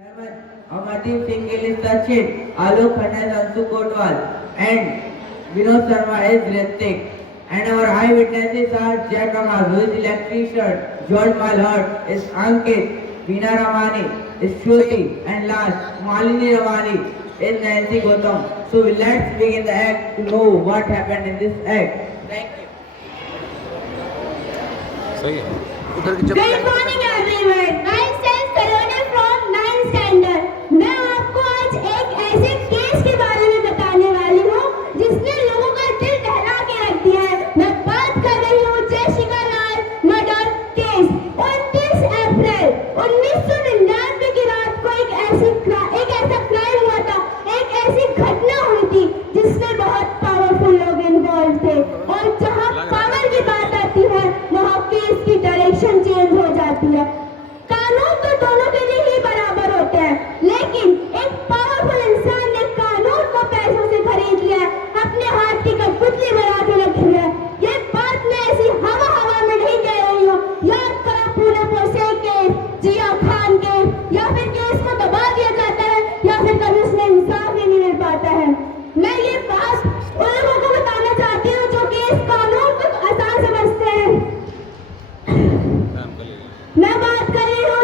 Chairman Amardeep Singh Gill is Sachin, Alok Khanna is Ansu Kotwal, and Vinod Sharma is Ritik. And our eyewitnesses are Jack Amar, who is electrician, George Malhart is Ankit, Veena Ramani is Shruti, and last Malini Ramani is Nancy Gautam. So let's begin the act to know what happened in this act. Thank you. सही है उधर की Good morning everyone. I am Saloni from 9th standard. मैं आपको आज एक ऐसे case के बारे में बताने वाली हूँ जिसने लोगों का दिल दहला के रख दिया है. मैं बात कर रही हूँ जयशिका लाल मर्डर केस. 29 अप्रैल 1999 की रात को एक ऐसा क्राइम हुआ था, एक ऐसी घटना हुई थी जिसमें बहुत पावरफुल लोग इन्वॉल्व थे. और जहाँ पावर की बात आती है वहाँ केस की डायरेक्शन चेंज हो जाती है. कानून तो दोनों के लिए ही बराबर होते हैं, लेकिन एक पावरफुल इंसान ने कानून को पैसों से खरीद लिया है, अपने हाथ की कठपुतली बना के रखी है. ये बात मैं ऐसी हवा में नहीं कह रही हूँ. याद करो पूरे पोसे केस, जिया खान केस, या फिर केस को दबा दिया जाता है या फिर कभी उसमें इंसाफ ही नहीं मिल पाता है. मैं ये बात उन लोगों को बताना चाहती हूँ जो केस कानून को आसान समझते हैं. मैं बात कर रही हूँ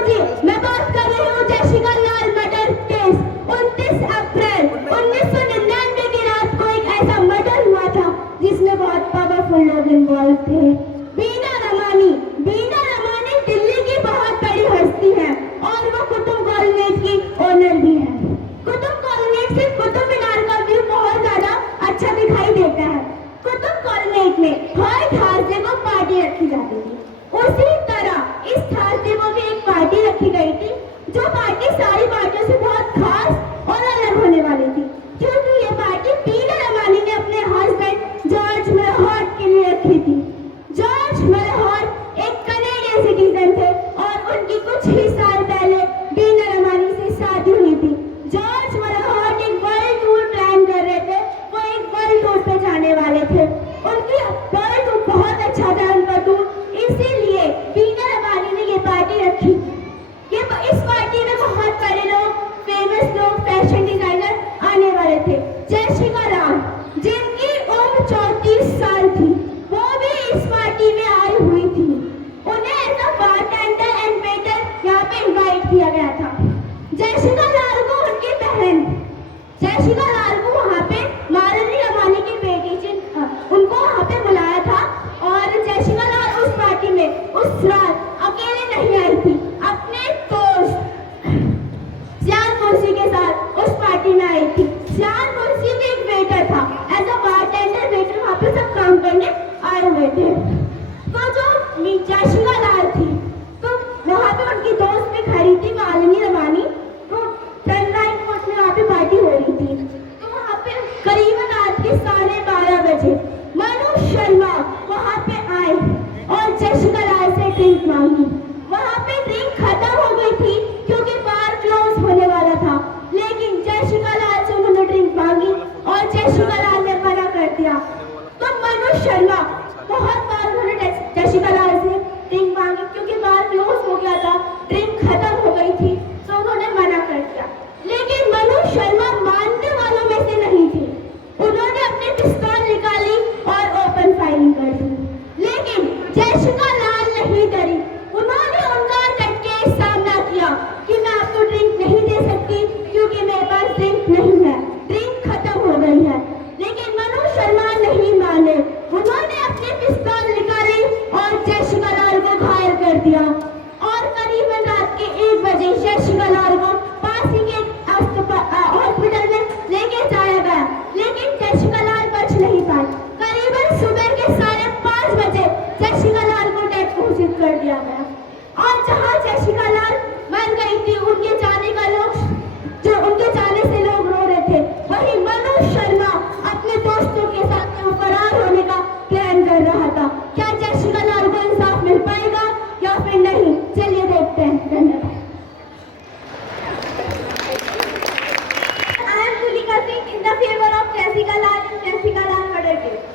जयशिका लाल मर्डर केस. 29 अप्रैल 1999 की रात को एक ऐसा मर्डर हुआ था जिसमें बहुत पावरफुल लोग इन्वॉल्व थे. बीना रमानी दिल्ली की बहुत बड़ी हस्ती है और वो कुतुब कॉलोनी की ओनर भी है. कुतुब कॉलोनी से कुतुब मीनार का व्यू बहुत ज्यादा अच्छा दिखाई देता है. कुतुब कॉलोनी में हर थर्सडे को पार्टी रखी जाती थी. उसी तरह इस थर्सडे को भी एक पार्टी रखी गई थी जो पार्टी सारी पार्टियों से बहुत खास और अलग होने वाली थी, क्योंकि ये पार्टी बीना रमानी ने अपने हस्बैंड जॉर्ज मेलहॉर्ट के लिए रखी थी. जॉर्ज मेलहॉर्ट एक कनाडियन सिटीजन थे और उनकी कुछ ही साल पहले बीना रमानी से शादी हुई थी. जॉर्ज मेलहॉर्ट एक वर्ल्ड टूर प्लान कर रहे थे. वो एक वर्ल्ड टूर पे जाने वाले थे. उनकी वर्ल्ड टूर बहुत अच्छा था उनका टूर, इसीलिए बीना रमानी ने ये पार्टी रखी. इस पार्टी में बहुत बड़े लोग, फेमस लोग, फैशन डिजाइनर आने वाले थे. जयशिका लाल जिनकी उम्र 34 साल थी, वो भी इस पार्टी में आई हुई थी. उन्हें as a bartender and waiter यहाँ पे इनवाइट किया गया था. जयशिका लाल को उनकी बहन जयशिका लाल को वहाँ पे मालिनी रमानी की बेटी उनको वहाँ पे बुलाया था. और जयशिका लाल उस पार्टी में उस रात अकेले नहीं आई थी, अपने दोस्त श्याम कुर्सी के साथ उस पार्टी में आई थी. श्याम कुर्सी भी एक वेटर था, एज अ बारटेंडर वेटर वहाँ पे सब काम करने आए हुए थे. तो जो जयशिका लाल थी तो वहाँ पे उनकी दोस्त भी खड़ी थी मालिनी रमानी. तो सनराइज कोर्ट में वहाँ पे पार्टी हो रही थी. तो वहाँ पे करीबन रात के 12:30 बजे मनु शर्मा वहाँ पे आए और जयशिका लाल से ड्रिंक मांगी. वहाँ पे ड्रिंक खत्म हो गई थी क्योंकि बार क्लोज होने वाला था, लेकिन जयशिका लाल से उन्होंने ड्रिंक मांगी और जयशिका लाल ने मना कर दिया. तो मनु शर्मा बहुत बार उन्होंने जयशिका लाल से ड्रिंक मांगी क्योंकि बार क्लोज हो गया था, ड्रिंक खत्म हो गई थी, तो उन्होंने मना कर दिया. लेकिन मनु शर्मा मानने वालों में से नहीं थी. उन्होंने अपनी पिस्तौल निकाली और ओपन फायरिंग कर दी. लेकिन जयशिका लाल नहीं डरी. उन्होंने उनका डट के सामना किया कि मैं आपको ड्रिंक नहीं दे सकती क्योंकि मेरे पास ड्रिंक नहीं है, ड्रिंक खत्म हो गई है. लेकिन मनु शर्मा नहीं माने. उन्होंने अपनी पिस्तौल निकाली और जयशिका लाल को घायल कर दिया. और करीबन रात के 1 बजे जयशिका लाल को पास ही के हॉस्पिटल में लेके जाया गया, लेकिन जयशिका लाल बच नहीं पाई. करीबन सुबह के 5:30 बजे जयशिका लाल को डेथ घोषित कर दिया गया. और जहाँ जयशिका लाल मर गई थी, उनके जाने से लोग रो रहे थे, वहीं मनु शर्मा अपने दोस्तों के साथ फरार होने का प्लान कर रहा था. क्या जयशिका लाल को इंसाफ मिल पाएगा या फिर नहीं? चलिए देखते हैं. धन्यवाद. I am Sulika Singh in the favor of Jessica Lal and Jessica Lal murder case.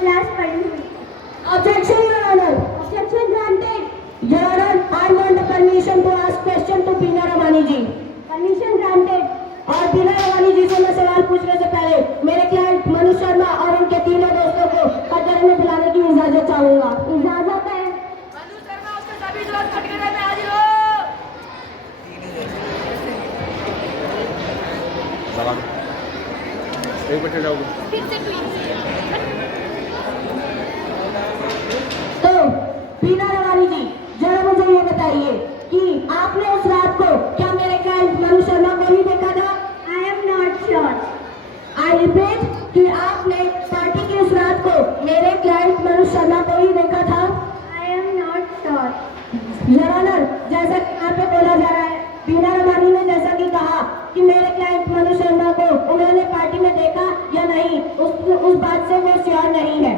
Class पढ़ी हुई। Objection, Your Honor. Objection granted. Your Honor, I want the permission to ask question to Beena Ramani ji. Permission granted. और बीना रवानी जी से मैं सवाल पूछने से पहले मेरे क्लाइंट मनु शर्मा और उनके तीनों दोस्तों को कचहरी में बुलाने की इजाजत चाहूंगा। इजाजत है। मनु शर्मा उसके सभी दोस्त कटघरे में हाजिर हो। एक बैठे जाओगे। तो बीना रवानी जी जरा मुझे ये बताइए कि आपने उस रात को क्या मेरे क्लाइंट मनु शर्मा को ही देखा था? I am not sure. I repeat कि आपने पार्टी की उस रात को मेरे क्लाइंट मनु शर्मा को ही देखा था? I am not sure. Your honour, जैसा कि यहाँ पे बोला जा रहा है, बीना रवानी ने जैसा कि कहा कि मेरे क्लाइंट मनु शर्मा को उन्होंने पार्टी में देखा या नहीं, उस बात से वो श्योर नहीं है।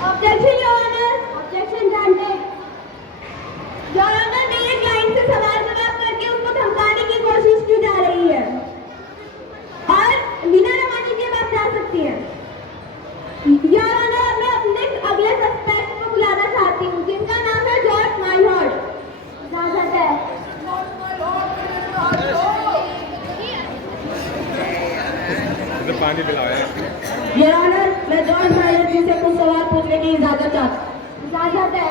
Objection, Your Honor. Objection granted. Your Honor, मेरे क्लाइंट से सवाल जवाब करके उसको धमकाने की कोशिश की जा रही है और बीना रवानी जी अब जा सकती है। Your Honor, मैं अपने अगले सस्पेक्ट को बुलाना चाहती हूँ जिनका नाम है जॉर्ज माइहॉर्ट। इजाजत है। पानी पिलाओ यार। Your Honor, मैं जॉर्ज माइहॉर्ट जी से कुछ सवाल पूछने की इजाजत चाहती हूँ। इजाजत है।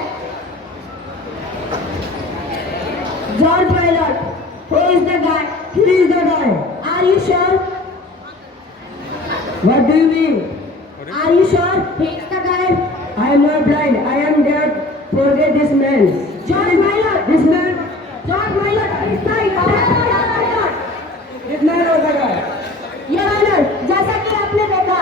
George Maillard, who is the guy? He is the guy. Are you sure? What do you mean? Are you sure he is the guy? I am not blind. I am deaf. Forget this man. George Maillard. This man. George Maillard is the guy. This man was the guy. Your Honor, जैसा कि आपने देखा,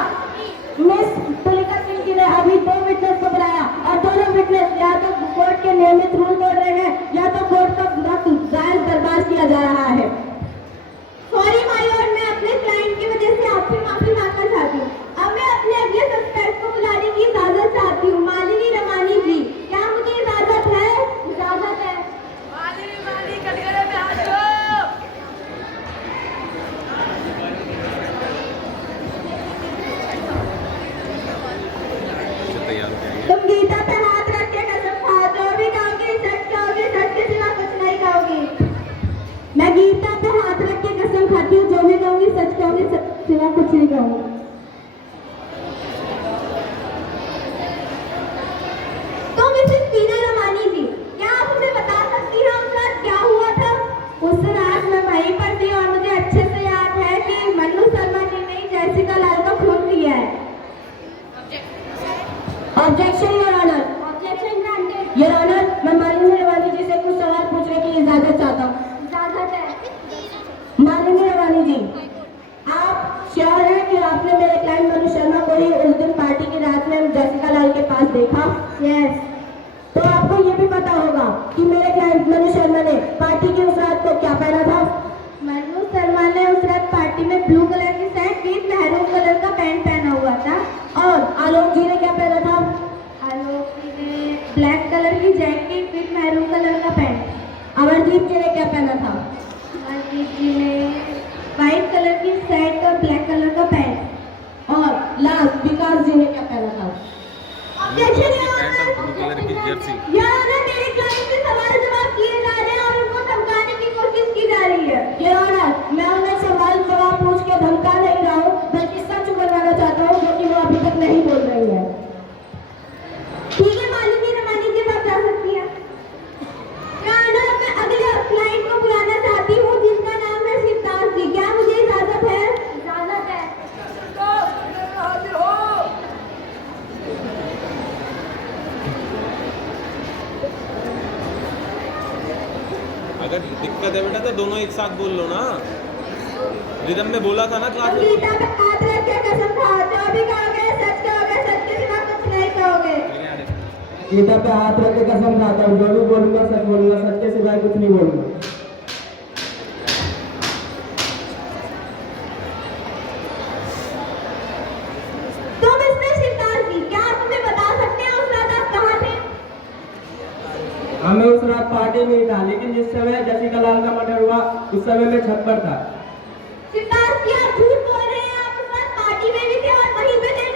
miss Tulika Singh ji ने अभी 2 witness को बुलाया और दोनों विटनेस या तो कोर्ट के नियमित रूल तोड़ रहे हैं या तो कोर्ट का वक्त जायज बर्बाद किया जा रहा है। सॉरी माय लॉर्ड, मैं अपने क्लाइंट की वजह से आपसे माफी मांगना चाहती हूँ। अब मैं अपने अगले सस्पेक्ट को बुलाने की इजाजत चाहती हूँ। मालिनी रमानी जी, क्या मुझे इजाजत है? इजाजत है। मालिनी कटघरे में हाजिर हो। तैयार हो जाइए। तुम गीता पे हाथ रख के कसम खाओ, जो भी खाओगी सच खाओगी, सच के सिवा कुछ नहीं खाओगी। मैं गीता पे हाथ रख के कसम खाती हूँ, जो भी खाऊंगी सच खाऊंगी, सच के सिवा कुछ नहीं खाऊंगी। तो मिसेस बीना रमानी जी, क्या आप मुझे बता सकती हैं उस रात क्या हुआ था? उस रात मैं वहीं पर थी और मुझे अच्छे से याद है कि मनु शर्मा जी ने जैसिका लाल का खून किया है। Objection, Your Honor. Objection granted. Your Honor, मैं मालिनी रवानी जी से कुछ सवाल पूछने की इजाजत चाहता हूँ। इजाजत है। मालिनी रवानी जी, आप श्योर हैं कि आपने मेरे क्लाइंट मनु शर्मा को ही उस दिन पार्टी की रात में जैसिका लाल के पास देखा? Yes. तो आपको ये भी पता होगा कि मेरे क्लाइंट मनु शर्मा ने पार्टी की उस रात को क्या पहना था? मनु शर्मा ने उस रात पार्टी में ब्लू कलर की शर्ट विद मैरून कलर का पैंट पहना हुआ था। और आलोक जी ने क्या पहना था? आलोक जी ने ब्लैक कलर की जैकेट विद मैरून कलर का पैंट। अमरदीप जी ने क्या पहना था? अमरदीप जी ने व्हाइट कलर की शर्ट और ब्लैक कलर का पैंट। और लास्ट विकास जी ने क्या पहना था? Objection, Your Honor. Blue colour की जर्सी। Your Honor, मेरे क्लाइंट से सवाल जवाब किए जा रहे हैं और उनको धमकाने की कोशिश की जा रही है। Your Honor, मैं उन्हें सवाल जवाब पूछ के धमका नहीं रहा हूँ, बल्कि सच बताना चाहता हूँ जो कि वो अभी तक नहीं बोल रही है। ठीक है, मालिनी रमानी जी आप जा सकती हैं। Your Honor, मैं अगले क्लाइंट को बुलाना चाहती हूँ जिनका नाम है शिवदास जी। क्या मुझे इजाजत है? इजाजत है। हाजिर हो। अगर दिक्कत है बेटा तो दोनों एक साथ बोल लो ना। रिदम में बोला था ना क्लास में। गीता पे हाथ रख के कसम खाओ, जो भी कहोगे सच कहोगे, सच के सिवा कुछ नहीं कहोगे। गीता पे हाथ रख के कसम खाता हूँ, जो भी बोलूंगा सच बोलूंगा, सच के सिवाय कुछ नहीं बोलूंगा। तो मिस्टर शिवदास जी, क्या आप मुझे बता सकते हैं उस रात आप कहाँ थे? हाँ, मैं उस रात पार्टी में ही था, लेकिन जिस समय जैसिका लाल का मर्डर हुआ उस समय मैं छत पर था। शिवदास जी, आप झूठ बोल रहे हैं। आप उस रात पार्टी में भी थे और वहीं पे थे।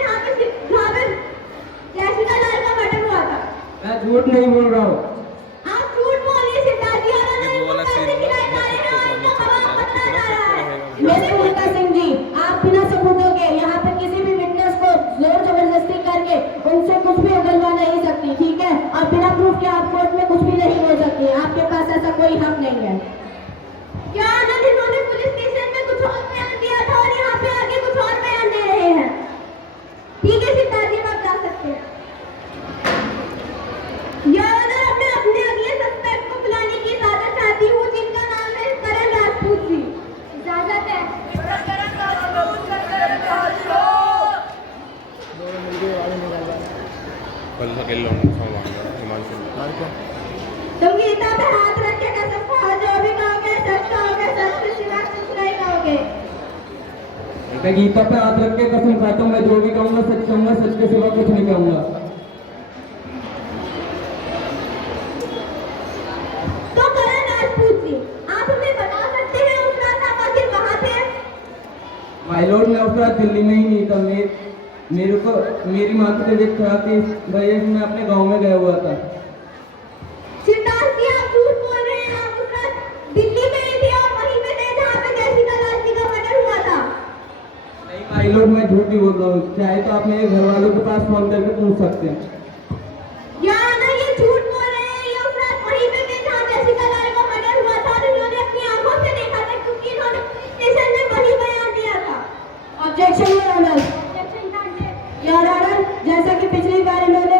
झूठ नहीं बोल रहा हूँ। आप झूठ बोलिए सिद्धार्थ जी, और ये वो वाला सीन कैसे ना, दिखाई मैं जा रहे सबको हैं, बोलना आपको चाहता हवा हूँ, पकड़ा कितना जा सबको रहा है। रहेगा। मिस्टर मुल्का सिंह जी, आप बिना सबूतों के यहाँ पे किसी भी विटनेस को जोर जबरदस्ती करके उनसे कुछ भी उगलवा नहीं सकती, ठीक है? और बिना प्रूफ के आप कोर्ट में कुछ भी नहीं बोल सकती, आपके पास ऐसा कोई हक नहीं है। क्या आनंद, इन्होंने पुलिस स्टेशन में कुछ और बयान दिया था और यहाँ पे आके कुछ और बयान दे रहे हैं। ठीक है सिद्धार्थ जी, आप जा सकते हैं। या आनंद, मैं अपने अगले सस्पेक्ट को बुलाने की इजाजत चाहती हूँ, जिनका नाम है करण राजपूत जी। इजाजत है। करण राजपूत कटघरे में हाजिर हो। कल अकेले लौंडा सॉन्ग आएगा हिमांशु। तुम गीता पे हाथ रख के कसम खाओ, जो भी कहोगे सच कहोगे, सच के सिवा कुछ नहीं कहोगे। मैं गीता पे हाथ रख के कसम खाता हूँ, मैं जो भी कहूँगा सच कहूँगा, सच के सिवा कुछ नहीं कहूँगा। तो करण राजपूत जी, आप हमें बता सकते हैं उस रात आप आखिर कहाँ थे? माय लॉर्ड, मैं उस रात दिल्ली में ही नहीं था। मेरे को मेरी माँ की तबीयत खराब थी, इस वजह से मैं अपने गाँव में गया हुआ था। सिद्धार्थ जी, आप झूठ बोल रहे हैं, आप उस रात दिल्ली में ही थे और वहीं पे थे जहाँ पे जैसिका लाल जी का मर्डर हुआ था। नहीं माय लॉर्ड, मैं झूठ नहीं बोल रहा हूँ। चाहे तो आप मेरे घर वालों के पास फोन करके पूछ सकते हैं। या ना, ये झूठ बोल रहे हैं, ये उस रात वहीं पे थे जहाँ जैसिका लाल का मर्डर हुआ था और इन्होंने अपनी आंखों से देखा था, क्योंकि इन्होंने स्टेशन में वही बयान दिया था। Objection your honour. Your honour, जैसा कि पिछली बार इन्होंने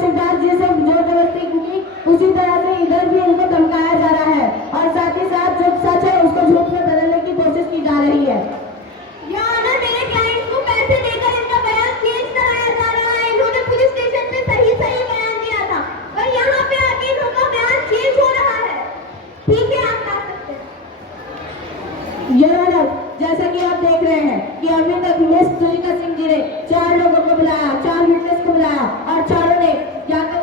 सिद्धार्थ जी से जोर जबरदस्ती की, उसी तरह से इधर भी इनको धमकाया जा रहा है और साथ ही साथ जो सच है उसको झूठ में बदलने की कोशिश की जा रही है। योर ऑनर, मेरे क्लाइंट को पैसे देकर इनका बयान चेंज कराया जा रहा है। इन्होंने पुलिस स्टेशन में सही बयान दिया था और यहाँ पे आके इनका बयान चेंज हो रहा है। ठीक है, आप जा सकते हैं। योर ऑनर, जैसा कि आप देख रहे हैं कि अभी तक मिस सुनीता सिंह जी ने 4 लोगों को बुलाया, 4 विटनेस को बुलाया और चारों ने या तो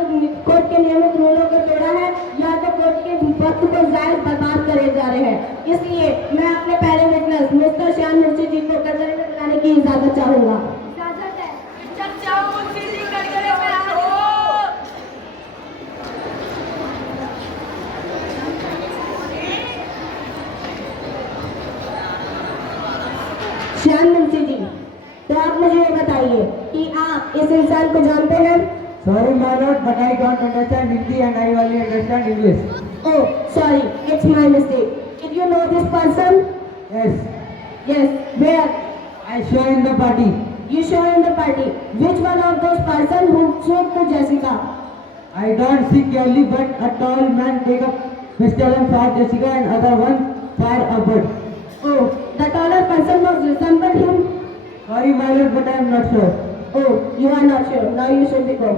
कोर्ट के नियमित रूलों को तोड़ा है या तो कोर्ट के वक्त को जायज बर्बाद करे जा रहे हैं। इसलिए मैं अपने पहले विटनेस मिस्टर श्याम मुंशी जी को कटघरे में बुलाने की इजाजत चाहूंगा। इजाजत है। चर्चा मुंशी जी कटघरे में हाजिर हो। श्याम मुंशी जी, तो आप मुझे ये बताइए कि आप इस इंसान को जानते हैं? Sorry my lord, but I don't understand Hindi and I only understand English. Oh, sorry, it's my mistake. Did you know this person? Yes, Yes. Where? I saw in the party. You saw in the party. Which one of those person who spoke to Jessica? I don't see clearly, but a tall man take a pistol and fire Jessica and other one fire upward. Oh, the taller person was resembled him. Sorry my lord, but I am not sure. Oh, you are not sure. Now you should be go.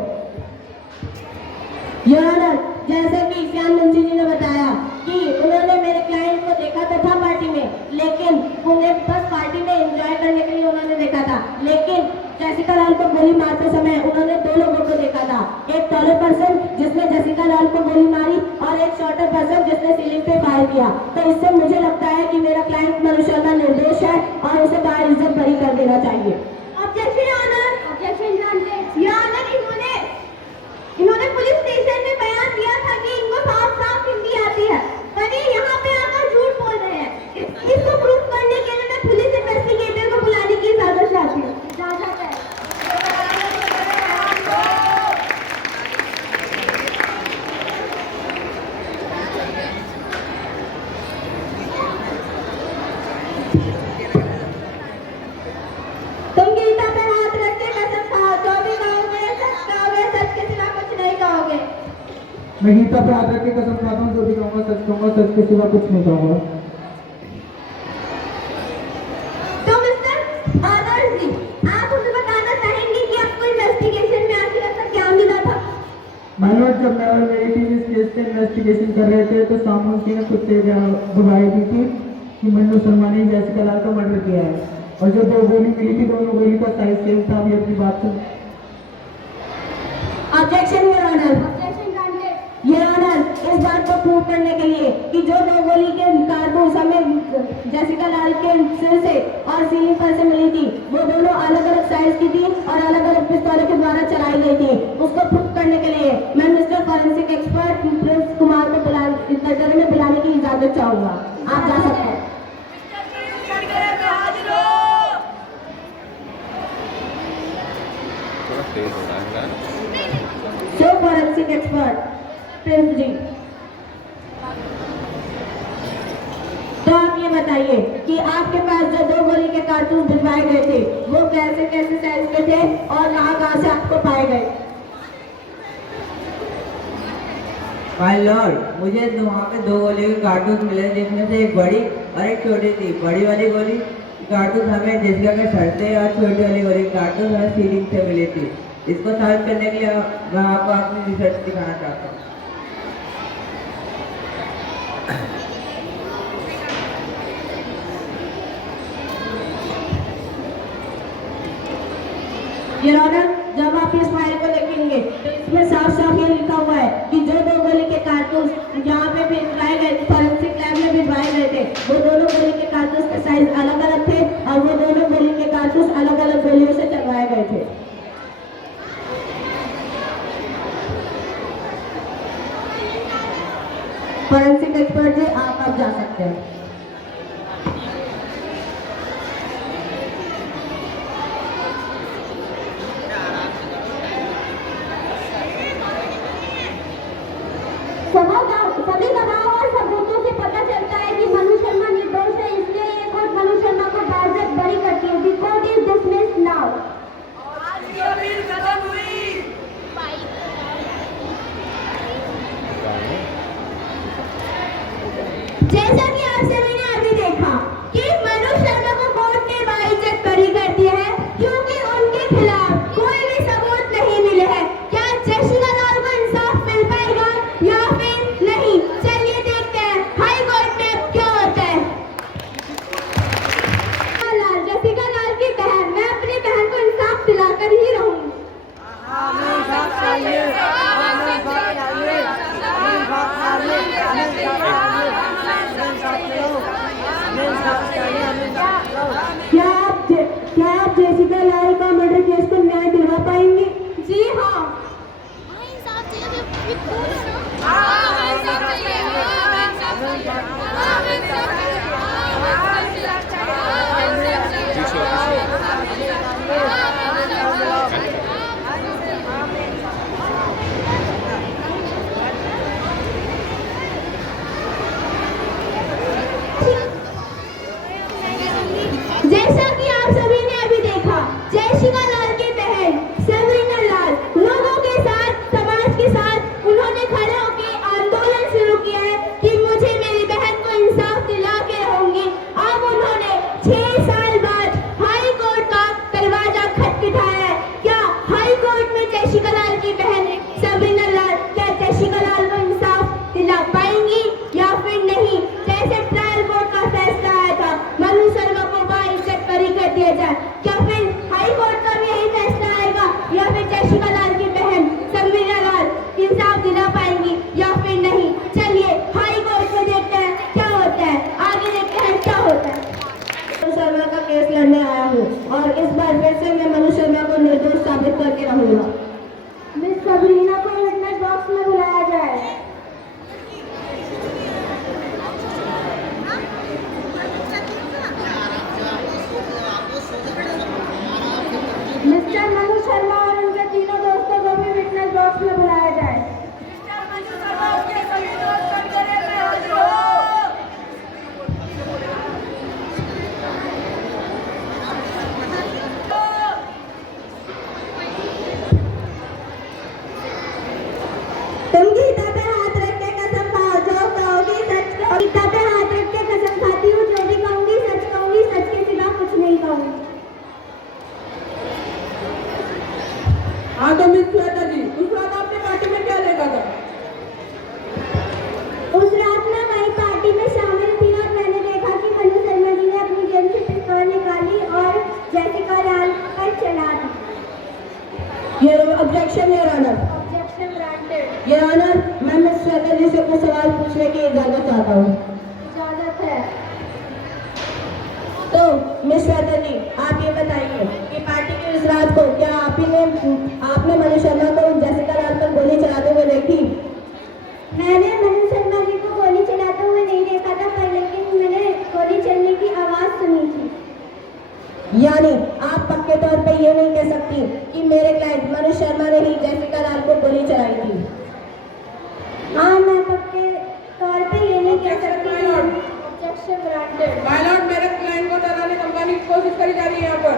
Your Honor, जैसे कि श्याम मुंशी जी ने बताया कि उन्होंने मेरे client को देखा तो था पार्टी में, लेकिन उन्हें बस पार्टी में एंजॉय करने के लिए उन्होंने देखा था। लेकिन जैसिका लाल को गोली मारते समय उन्होंने 2 लोगों को देखा था, एक टॉलर पर्सन जिसने जैसिका लाल को गोली मारी और एक शॉर्टर पर्सन जिसने सीलिंग पे फायर किया। तो इससे मुझे लगता है कि मेरा क्लाइंट मनु शर्मा निर्दोष है और उसे बाहर इज्जत बरी कर देना चाहिए। Objection honour. Objection granted. Your honour, इन्होंने पुलिस स्टेशन में बयान दिया था कि इनको साफ हिंदी आती है, पर ये यहाँ पे आकर झूठ बोल रहे हैं। इसको प्रूफ करने के लिए मैं पुलिस इन्वेस्टिगेटर को बुलाने की इजाजत चाहती हूँ। इजाजत है। तुम गीता पे हाथ रख के कसम खाओ, जो भी कहोगे सच कहोगे, सच के सिवा कुछ नहीं कहोगे। मैं गीता पे हाथ रख के कसम खाता हूँ, जो भी कहूँगा सच के सिवा कुछ नहीं कहूँगा। तो मिस्टर आदर्श जी, आप हमें बताना चाहेंगे कि आपको इन्वेस्टिगेशन में आखिर ऐसा क्या मिला था? माय लॉर्ड, जब मैं और मेरी टीम इस केस पे इन्वेस्टिगेशन कर रहे थे तो सामू ने खुद से गवाही दी थी कि मनु शर्मा ने जैसिका लाल का मर्डर किया है और जो 2 गोली मिली थी दोनों गोली का साइज सेम था। अभी अपनी बात सुन। Objection your honour. Objection granted. Your honour, इस बात को प्रूव करने के लिए कि जो 2 गोली के कारतूस हमें जैसिका लाल के सिर से और सीलिंग पर से मिली थी वो दोनों अलग अलग साइज साइज की थी और अलग अलग पिस्तौलों के द्वारा चलाई गई थी। उसको प्रूफ करने के लिए मैं mister forensic expert Prince Kumar को नजर में बुलाने की इजाजत चाहूंगा। आप जा सकते हैं। थोड़ा तेज हो रहा है। सो फॉरेंसिक एक्सपर्ट प्रिंस जी, तो आप ये बताइए कि आपके पास जो 2 गोली के कारतूस भिजवाए गए थे वो कैसे कैसे साइज के थे और कहाँ से आपको पाए गए? माय लॉर्ड, मुझे वहाँ पे 2 गोली के कारतूस मिले, जिसमें से एक बड़ी और एक छोटी थी। बड़ी वाली गोली कारतूस हमें जेसिका के सर से और छोटी वाली गोली कारतूस हमें सीलिंग से मिली थी। इसको सॉल्व करने के लिए मैं आपको अपनी रिसर्च दिखाना चाहता हूँ। योर ऑनर, जब आप इस फाइल को देखेंगे तो इसमें साफ साफ ये लिखा हुआ है कि जो 2 गोली के कारतूस जहाँ पे भिजवाए गए फॉरेंसिक लैब में भिजवाए गए थे वो दोनों गोली के कारतूस के साइज अलग अलग थे और वो दोनों गोली के कारतूस अलग अलग गोलियों से चलवाए गए थे। फॉरेंसिक एक्सपर्ट जी, आप अब जा सकते हैं। सभी गवाहों और सबूतों से पता चलता है कि मनु शर्मा निर्दोष है, इसलिए ये कोर्ट मनु शर्मा को बाइज्जत बरी करती है। The court is dismissed now. आज की अपील खत्म हुई। जैसा कि आप सभी ने अभी देखा कि मनु शर्मा को कोर्ट ने बाइज्जत बरी कर दिया है क्योंकि उनके खिलाफ कोई भी सबूत नहीं मिले हैं। क्या जेसिका लाल को इंसाफ मिल पाएगा या फिर नहीं? चलिए देखते हैं हाई कोर्ट में अब क्या होता है। जेसिका लाल की बहन, मैं अपनी बहन को इंसाफ दिलाकर ही रहूंगी। क्या आप जेसिका लाल का मर्डर केस को न्याय दिलवा पाएंगे? जी हाँ। जैसा कि आप सभी ने अभी देखा, जेसिका लाल की बहन सबरीना लाल लोगों के साथ, समाज के साथ उन्होंने खड़े होकर आंदोलन शुरू किया है कि मुझे मेरी बहन को इंसाफ दिला के रहूंगी। अब उन्होंने 6 साल बाद हाई कोर्ट का दरवाजा खटखटाया है। क्या हाई कोर्ट में जेसिका लाल की बहन सबरीना लाल क्या जेसिका लाल को इंसाफ दिला पाएंगी या फिर नहीं? जैसे ट्रायल कोर्ट का फैसला आया था मनु शर्मा को बाइज्जत बरी कर दिया जाए, क्या फिर हाई कोर्ट का भी यही फैसला आएगा या फिर जेसिका लाल की बहन सबरीना लाल इंसाफ दिला पाएंगी या फिर नहीं? चलिए हाई कोर्ट में देखते हैं क्या होता है। आगे देखते हैं क्या होता है। मनु शर्मा का केस लड़ने आया हूँ और इस बार फिर से मैं मनु शर्मा को निर्दोष साबित करके रहूंगा। मिस सबरीना को विटनेस बॉक्स में बुलाया जाए। मिस्टर मनु शर्मा और उनके तीनों दोस्तों को भी विटनेस बॉक्स में बुलाया जाए। मिस्टर मनु शर्मा उसके सभी दोस्त कटघरे में हाजिर हो। तुम गीता पे हाथ रख के कसम खाओ, जो कहोगी सच कहो। गीता पे हाथ रख के कसम खाती हूँ, जो भी कहूँगी सच कहूँगी, सच के सिवा कुछ नहीं कहूँगी। हाँ तो मिस श्वेता जी, उस रात आपने पार्टी में क्या देखा था? उस रात मैं वही पार्टी में शामिल थी और मैंने देखा कि मनु शर्मा जी ने अपनी जेब से पिस्तौल निकाली और जेसिका लाल पर चला दी। ये objection your honour. Objection granted. Your honour, मैं मिस श्वेता जी से कुछ सवाल पूछने की इजाजत चाहता हूँ। इजाजत है। तो मिस श्वेता जी, आप ये बताइए कि पार्टी की इस रात यानी आप पक्के तौर पे ये नहीं कह सकती कि मेरे क्लाइंट मनोज शर्मा ने ही जैसिका लाल को गोली चलाई थी। हाँ, मैं पक्के तौर पे ये नहीं कह सकती। Objection granted. माय लॉर्ड, मेरे क्लाइंट को डराने धमकाने की कोशिश करी जा रही है यहाँ पर।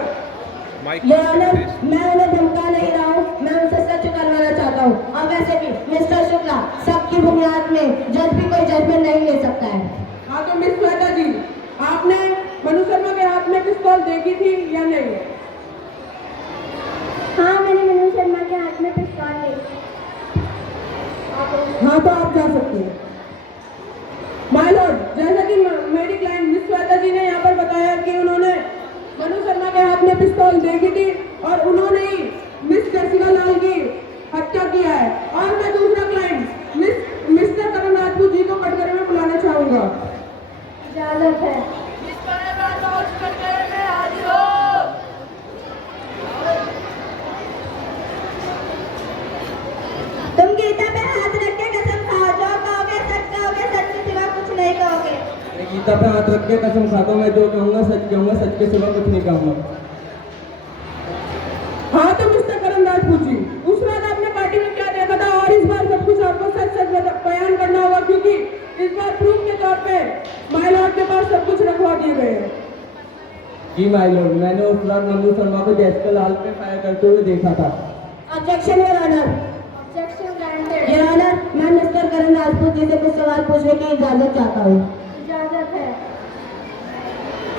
माइक योर ऑनर, मैं उन्हें धमका नहीं रहा हूँ, मैं उनसे सच करवाना चाहता हूँ। और वैसे भी मिस्टर शुक्ला, सबकी बुनियाद में जज भी कोई जजमेंट नहीं ले सकता है। हाँ तो मिस श्वेता जी, आपने मनु शर्मा के हाथ में पिस्तौल देखी थी या नहीं? हाँ, मैंने मनोज शर्मा के हाथ में पिस्तौल देखी। हाँ तो आप जा सकते हैं। माय लॉर्ड, जैसा कि मेरी क्लाइंट मिस श्वेता जी ने यहाँ पर बताया कि उन्होंने मनु शर्मा के हाथ में पिस्तौल देखी थी और उन्होंने ही मिस जैसिका लाल की हत्या किया है। और मैं दूसरा क्लाइंट मिस्टर करण राजपूत जी को कटघरे में बुलाना चाहूंगा। इजाजत है। इस पर कटघरे में हाजिर हो। तुम गीता पे हाथ रख के कसम खाओ, जो कहोगे सच के सिवा कुछ नहीं कहोगे। मैं गीता पे हाथ रख के कसम खाता हूँ, मैं जो कहूँगा सच के सिवा कुछ नहीं कहूँगा। हाँ तो मिस्टर करण राजपूत जी, उस रात आपने पार्टी में क्या देखा था और इस बार सब कुछ आपको सच बयान करना होगा, क्योंकि इस बार प्रूफ के तौर पे माय लॉर्ड के पास सब कुछ रखवा दिए गए हैं। जी माय लॉर्ड, मैंने उस रात मनोज शर्मा को जैसिका लाल पे फायर करते हुए देखा था। Objection your honour. Objection granted. Your honour, मैं मिस्टर करण राजपूत जी से कुछ सवाल पूछने की इजाजत चाहता हूँ। इजाजत है।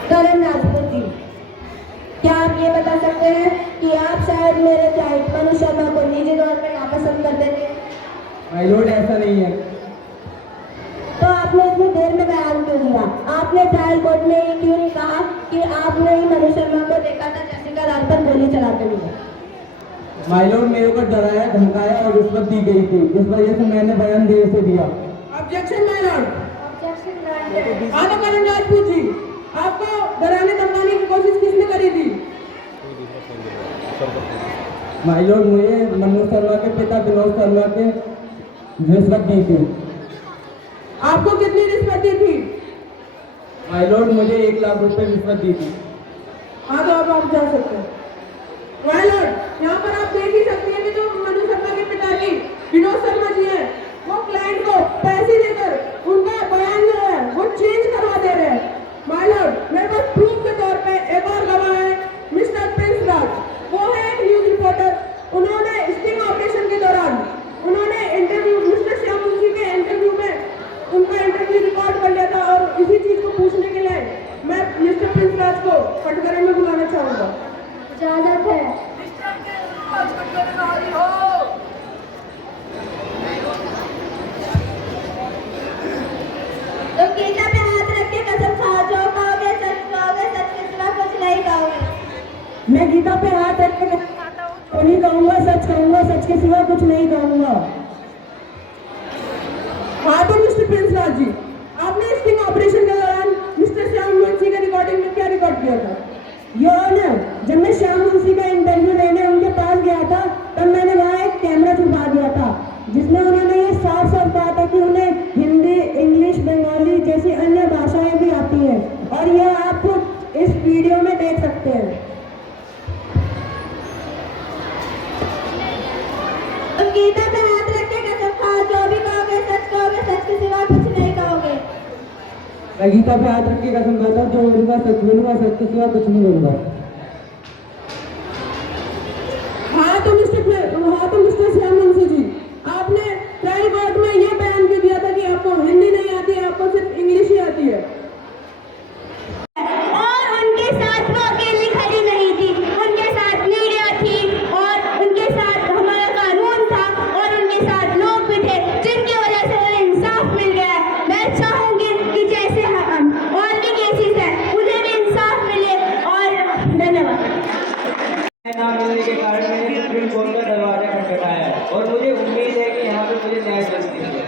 करण राजपूत जी, क्या आप ये बता सकते हैं कि आप शायद मेरे क्लाइंट मनु शर्मा को निजी तौर पर नापसंद करते थे? माय लॉर्ड, ऐसा नहीं है। तो आपने इतनी देर में बयान क्यों दिया? आपने ट्रायल कोर्ट में ये क्यों नहीं कहा कि आपने ही मनु शर्मा को देखा था जैसिका लाल पर गोली चलाते हुए? माय लॉर्ड, मेरे को डराया, धमकाया और रिश्वत दी गई थी, जिस वजह से मैंने बयान देर से दिया। Objection my Lord. Objection granted. हाँ तो करण राजपूत जी, आपको डराने धमकाने की कोशिश किसने करी थी? माय लॉर्ड, मुझे मनोज शर्मा के पिता विनोद शर्मा के रिश्वत दी थी। आपको कितनी रिश्वत दी थी? माय लॉर्ड, मुझे 1 लाख रुपए रिश्वत दी थी। हाँ तो अब आप जा सकते हैं। माय लॉर्ड, यहाँ पर आप देख ही सकते हैं कि जो मनु शर्मा के पिताजी विनोद शर्मा जी हैं, वो क्लाइंट को पैसे देकर उनका बयान जो है वो चेंज करवा दे रहे हैं। माय लॉर्ड, मेरे पास प्रूफ के तौर पे एक और गवाह है, मिस्टर प्रिंस राज। वो है एक न्यूज रिपोर्टर। उन्होंने स्टिंग ऑपरेशन के दौरान उन्होंने इंटरव्यू मिस्टर श्याम मुंशी के इंटरव्यू में उनका इंटरव्यू रिकॉर्ड कर लिया था और इसी चीज को पूछने के लिए मैं मिस्टर प्रिंस राज को कटघरे में बुलाना चाहूंगा। इजाजत है। मिस्टर के आज कटघरे में हाजिर हो। तुम गीता पे हाथ रख के कसम खाओ, जो कहोगे सच के सिवा कुछ नहीं कहोगे। मैं गीता पे हाथ रख के नहीं कहूंगा, सच के सिवा कुछ नहीं कहूंगा। हाँ तो मिस्टर प्रिंस राज जी, आपने स्टिंग ऑपरेशन के दौरान मिस्टर श्याम मुंशी के रिकॉर्डिंग में क्या रिकॉर्ड किया था? योर ऑनर, जब मैं श्याम मुंशी का इंटरव्यू लेने उनके पास गया था तब मैंने वहाँ एक कैमरा छुपा दिया था, जिसमें उन्होंने ये साफ साफ कहा था कि उन्हें हिंदी, इंग्लिश, बंगाली जैसी अन्य भाषाएं भी आती हैं, और यह आप इस वीडियो में देख सकते हैं। तुम गीता पे हाथ रख के कसम खाओ, जो भी कहोगे सच के सिवा कुछ नहीं कहोगे। मैं गीता पे हाथ रख के कसम खाता हूँ, जो बोलूंगा सच के सिवा कुछ नहीं बोलूंगा। हाँ तो मिस्टर श्याम मुंशी जी, आपने ट्रायल कोर्ट में यह बयान क्यों दिया था कि आपको हिंदी नहीं आती है, आपको सिर्फ इंग्लिश ही आती है? और उनके साथ वो अकेली खड़ी नहीं थी, उनके साथ मीडिया थी और उनके साथ हमारा कानून था और उनके साथ लोग भी थे, जिनकी वजह से उन्हें इंसाफ मिल गया है। मैं चाहूंगी कि जैसे हम और भी केसेस हैं उन्हें भी इंसाफ मिले। और धन्यवाद। ना मिलने के कारण मैंने सुप्रीम कोर्ट का दरवाजा खटखटाया है और मुझे उम्मीद है कि यहाँ पे मुझे न्याय मिल सकेगा।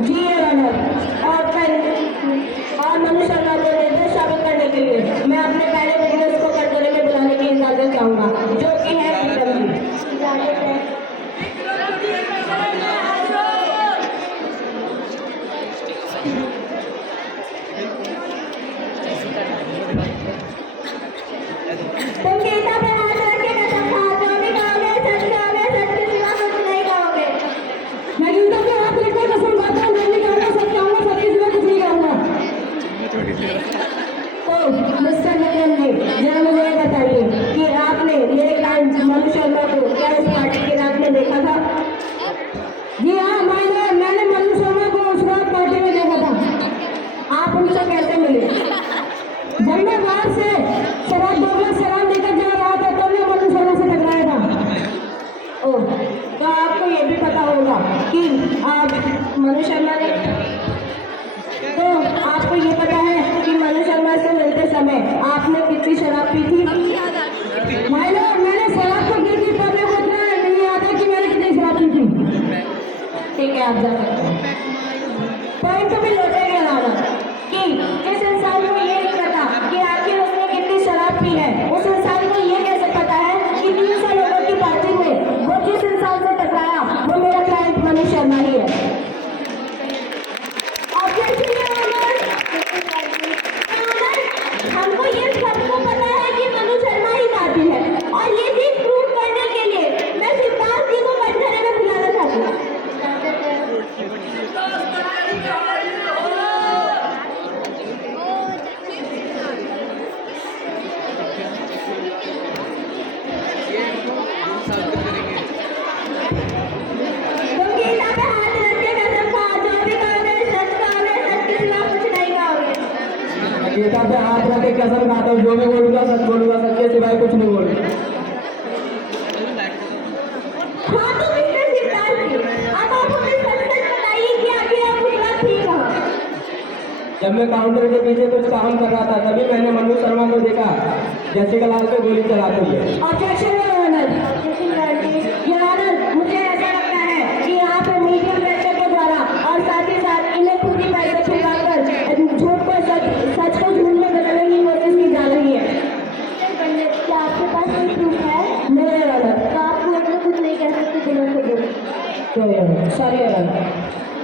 जी योर ऑनर, और मनु शर्मा को निर्दोष साबित करने के लिए मैं अपने पहले विटनेस को कटघरे में बुलाने की इजाजत चाहूंगा, जो कि है विक्रम जी। इजाजत है। जब मैं बाहर से शराब 2 गिलास शराब लेकर जा रहा था तब मैं मनु शर्मा से टकराया था। ओह, तो आपको ये भी पता होगा कि आप मनु शर्मा ने तो आपको ये पता है कि मनु शर्मा से मिलते समय आपने कितनी शराब पी थी? भाई लोग, मैंने शराब तो पी थी पर मेरे को इतना नहीं याद है कि मैंने कितनी शराब पी थी। ठीक है, आप जा सकते हैं। पॉइंट तो भी लौटे गया लाना कि जिस इंसान को ये नहीं पता कि आखिर उसने कितनी शराब पी है, उस इंसान को ये कैसे पता है कि 300 लोगों की पार्टी में वो जिस इंसान से टकराया वो मेरा क्लाइंट मनु शर्मा ही है। हमको ये सबको पता है कि मनु शर्मा ही कातिल है और ये चीज प्रूव करने के लिए मैं सिद्धार्थ जी को कटघरे में बुलाना चाहती हूँ। तुम गीता पे हाथ रख के कसम खा, जो भी कहोगे सच कहोगे, सच के सिवा कुछ नहीं कहोगे। गीता पे हाथ रख के कसम खाता हूँ, जो भी बोलूंगा सच बोलूंगा, सच के सिवाय कुछ नहीं बोलूंगा। हाँ तो मिस्टर सिद्धार्थ जी, अब आप हमें सच बताइए कि आखिर आप उस रात थी कहाँ? जब मैं काउंटर के पीछे कुछ काम कर रहा था तभी मैंने मनु शर्मा को देखा जैसिका लाल पे गोली चलाते हुए। Objection your honour, your honour, मुझे ऐसा लगता है कि यहाँ पर मीडियम प्रेशर के द्वारा और साथ ही साथ इन्हें खुद ही पैसे छुपाकर झूठ को सच को झूठ में बदलने की कोशिश की जा रही है। क्या आपके पास कोई प्रूफ है? नहीं योर ऑनर। तो आप कोर्ट में कुछ नहीं कह सकते बिना सबूत? Sorry your honour.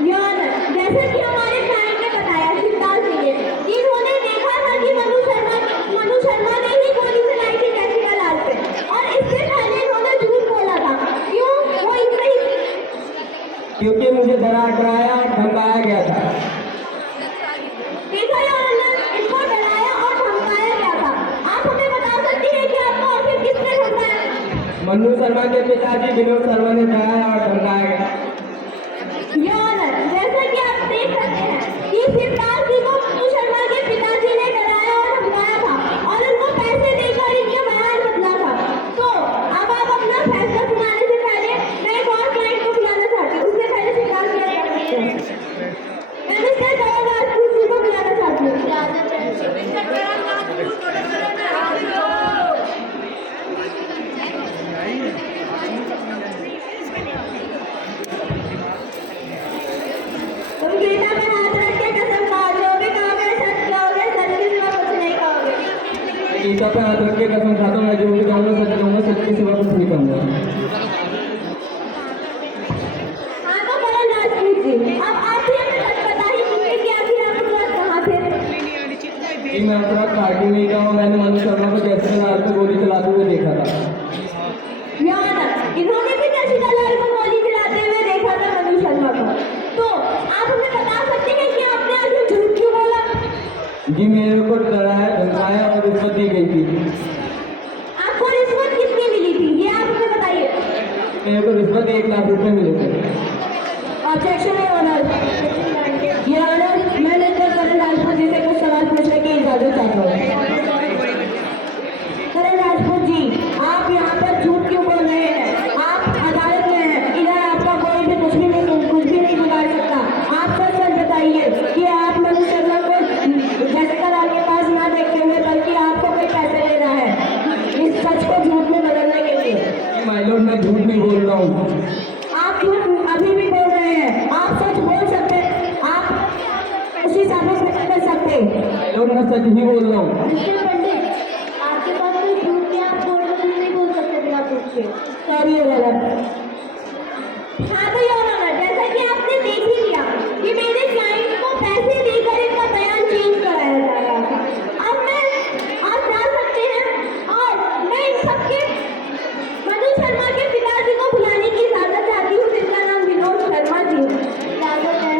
Your honour, जैसा कि हमारे क्लाइंट ने बताया सिद्धार्थ जी ने, जिन्होंने देखा था कि मनु शर्मा ने ही गोली चलाई थी जैसिका लाल पे और इससे पहले इन्होंने झूठ बोला था। क्यों? वो इतना ही क्योंकि मुझे डराया और धमकाया गया था। देखा योर ऑनर, इनको डराया और धमकाया गया था। आप हमें बता सकती हैं कि आपको आखिर किसने धमकाया? मनु शर्मा के पिताजी विनोद शर्मा ने डराया और धमकाया गया। योर ऑनर, जैसा कि आप देख सकते हैं कि सिद्धार्थ जी को मनु शर्मा के पिताजी ने डराया और धमकाया था और उनको पैसे देकर इनके बयान बदला था। तो अब आप अपना फैसला सुनाने से पहले मैं एक और क्लाइंट को बुलाना चाहती हूँ। उससे पहले सिद्धार्थ जी आप कर सकते हैं। मैं मिस्टर करण राजपूत जी को बुलाना चाहती हूँ। तुम गीता पे हाथ रख के कसम खा, जो भी कहोगे सच कहोगे, सच के सिवा कुछ नहीं कहोगे। गीता पे हाथ रख के कसम खाता हूँ, मैं जो भी कहूँगा सच कहूँगा, सच के सिवा कुछ नहीं कहूँगा। हाँ तो करण राजपूत जी, अब आप ही हमें सच बता ही दीजिए कि आखिर आप उस रात कहाँ थे? जी मैं उस रात पार्टी में गया और मैंने मनु शर्मा को जैसिका लाल पे गोली चलाते हुए देखा था। योर ऑनर, इन्होंने भी जैसिका लाल को गोली चलाते हुए देखा था मनु शर्मा को। तो आप हमें बता सकते हैं कि आपने आखिर झूठ क्यों बोला? जी मेरे को डराया धमकाया और रिश्वत दी गई थी। आपको रिश्वत कितनी मिली थी ये आप हमें बताइए। मेरे को रिश्वत 1 लाख रुपए मिले थे। ऑब्जेक्शन है ऑनर। ये ऑनर, मैं मिस्टर करण राजपूत जी से कुछ सवाल पूछने की इजाजत चाहता हूँ। करण राजपूत जी, आप यहाँ पर झूठ क्यों बोल रहे हैं? आप अदालत में हैं, इधर आपका कोई भी कुछ भी नहीं बिगाड़ सकता। आप सच बताइए कि आप मनु शर्मा को जैसिका लाल के पास ना देखते हुए बल्कि आपको कोई पैसे दे रहा है इस सच को झूठ में बदलने के लिए। माय लॉर्ड, मैं झूठ नहीं बोल रहा हूँ। आप झूठ अभी भी बोल रहे हैं। आप सच बोल सकते हैं, आप उसी साबित कर सकते हैं। माय लॉर्ड, मैं सच ही बोल रहा हूँ। मिस्टर पंडित, आपके पास कोई प्रूफ है? आप कोर्ट में नहीं बोल सकते बिना प्रूफ के। Sorry your honour. हाँ तो योर ऑनर, जैसा कि आपने देख ही लिया कि मेरे क्लाइंट को पैसे देकर इनका बयान चेंज कराया जा रहा था। अब आप जा सकते हैं और मैं इन सबके मनु शर्मा के पिताजी को बुलाने की इजाजत चाहती हूँ, जिनका नाम विनोद शर्मा जी है। इजाजत है।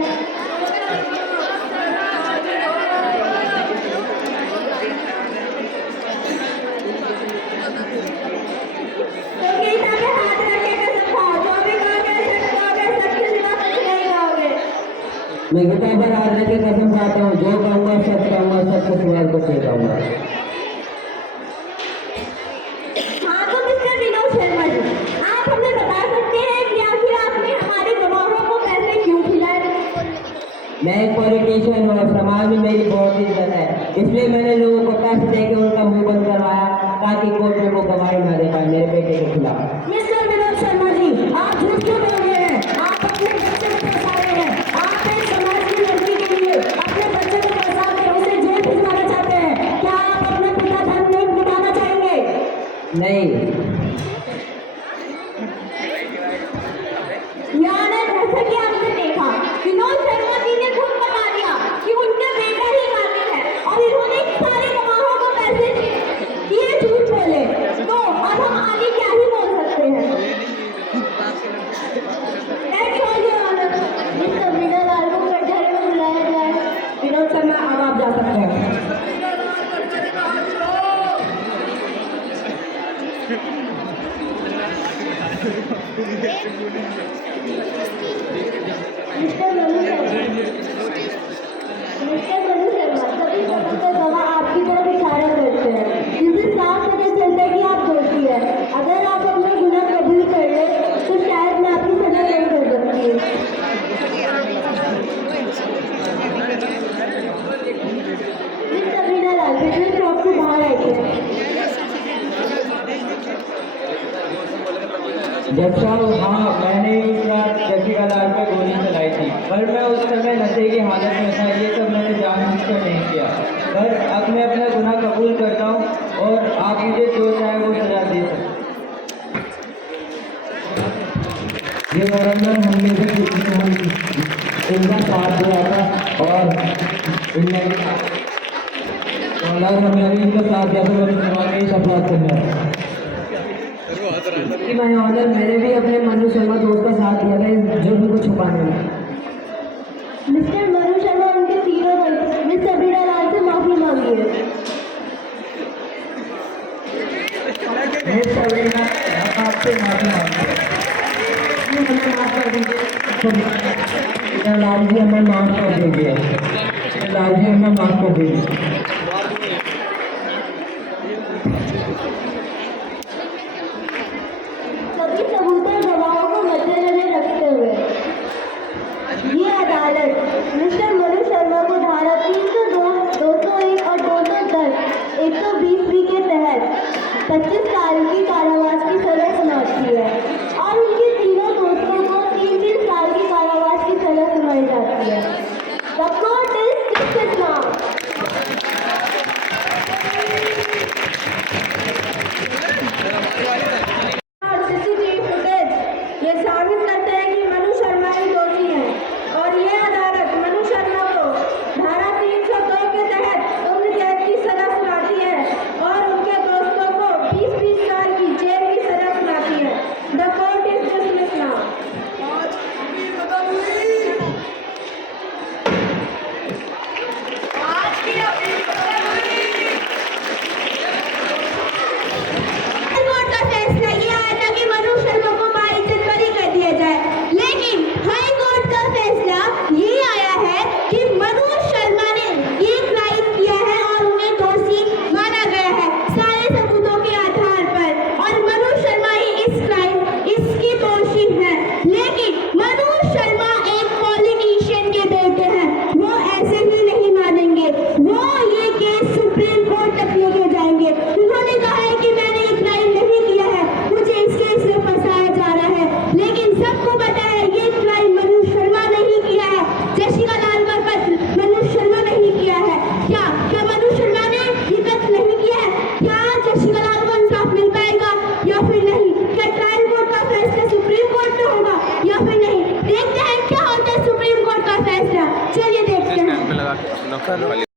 तो गीता पे हाथ रख के कसम खाओ, जो भी कहोगे सच कहोगे, सच के सिवा कुछ नहीं कहोगे। मैं गीता पर हाथ रख के कसम खाता हूँ, जो कहूँगा सच कहूँगा, सच आपको सवाल को पूछ जाऊंगा। हाँ तो मिस्टर विनोद शर्मा जी, आप हमें बता सकते हैं कि आखिर आपने हमारे गवाहों को पैसे क्यों खिलाए? मैं एक पॉलिटिशियन हूँ और समाज में मेरी बहुत इज्जत है, इसलिए मैंने लोगों को पैसे देकर उनका मुंह बंद करवाया ताकि कोर्ट में वो गवाही न दे पाए मेरे बेटे के खिलाफ। मिस्टर विनोद शर्मा जी, आप झूठ क्यों बोल रहे हैं? आप अपने बच्चे को फंसा रहे हैं। आप एक समाज की लड़की के लिए अपने बच्चे को फंसा कर उसे जेल भिजवाना चाहते हैं। क्या आप अपने पिता धर्म नहीं मिटाना चाहेंगे? नहीं, जैसा कि आपने देखा, विनोद शर्मा जी ने खुद बता दिया कि उनके बेटा ही कातिल है और इन्होंने सारे गवाहों को पैसे दिए, झूठ बोले। तो अब हम आगे क्या ही बोल सकते हैं? मीना लाल को कटघरे में बुलाया जाए। विनोद शर्मा, अब आप जा सकते हैं। मिस्टर मनु शर्मा, सभी सबूत गवाह आपकी तरफ इशारा करते हैं, जिससे साफ पता चलता है कि आप दोषी हैं। अगर आप अपना गुनाह कबूल कर ले तो शायद मैं आपकी सजा कम कर सकती हूँ। मिस्टर मीना लाल, बिजनेस शॉप से बाहर आइए। जज साहब, हाँ, मैंने उस रात जसिका लाल पे गोली चलाई थी, पर मैं उस समय नशे की हालत में था। ये सब मैंने जानबूझकर नहीं किया, पर अब मैं अपना गुनाह कबूल करता हूँ और आप मुझे जो चाहे वो सजा दे सकते। ये औरंगजेब हमले से इनका साथ दिया था और हमने भी इनका साथ दिया था। मेरे समाज में ही अपराध करना है कि मैं ऑनर, मैंने भी अपने मनु शर्मा दोस्त का साथ दिया था इस जुर्म को छुपाने में। मिस्टर मनु शर्मा, उनके तीनों दोस्त मिस सबीना लाल से माफी मांगिए। मिस सबीना, हम आपसे माफी मांगते हैं, हमें माफ कर दीजिए। लाल जी, हमें माफ कर दीजिए। लाल जी, हमें माफ कर दीजिए। सभी सबूत और गवाहों को मद्देनजर रखते हुए ये अदालत मिस्टर मनु शर्मा को धारा 302, 201 और 210, 120B के तहत 25 साल की कारावास की सजा सुनाती है और उनके तीनों दोस्तों को 3-3 साल की कारावास की सजा सुनाई जाती है। The court is dismissed now. CCTV footage ये साबित करते हैं कि मनु शर्मा ही दोषी हैं और ये अदालत मनु शर्मा को धारा 302 के तहत उम्र कैद की सजा सुनाती है और उनके दोस्तों को 20-20 साल की जेल की सजा सुनाती है। The court is dismissed now. आज की अपील कोर्ट का फैसला ये आया था कि मनु शर्मा को बाइज्जत बरी कर दिया जाए, लेकिन हाई कोर्ट का फैसला ये आया है कि मनु शर्मा ने ये क्राइम किया है और उन्हें दोषी माना गया है सारे सबूतों के आधार पर और मनु शर्मा ही इसकी दोषी है। लेकिन मनु शर्मा एक पॉलिटिशियन के बेटे हैं, वो ऐसे ही नहीं मानेंगे, वो ये केस सुप्रीम कोर्ट तक लेके जाएंगे। उन्होंने कहा है कि मैंने ये क्राइम नहीं किया है, मुझे इस केस में फंसाया जा रहा है, लेकिन सबको पता है ये क्राइम मनु शर्मा नहीं किया है, जसिका लाल का कत्ल मनु शर्मा नहीं किया है। क्या मनु शर्मा ने ये कत्ल नहीं किया है? क्या जसिका लाल को इंसाफ मिल पाएगा या फिर नहीं? क्या ट्रायल कोर्ट का फैसला सुप्रीम कोर्ट में होगा या फिर नहीं? देखते हैं क्या होता है सुप्रीम कोर्ट का फैसला। चलिए देखते हैं।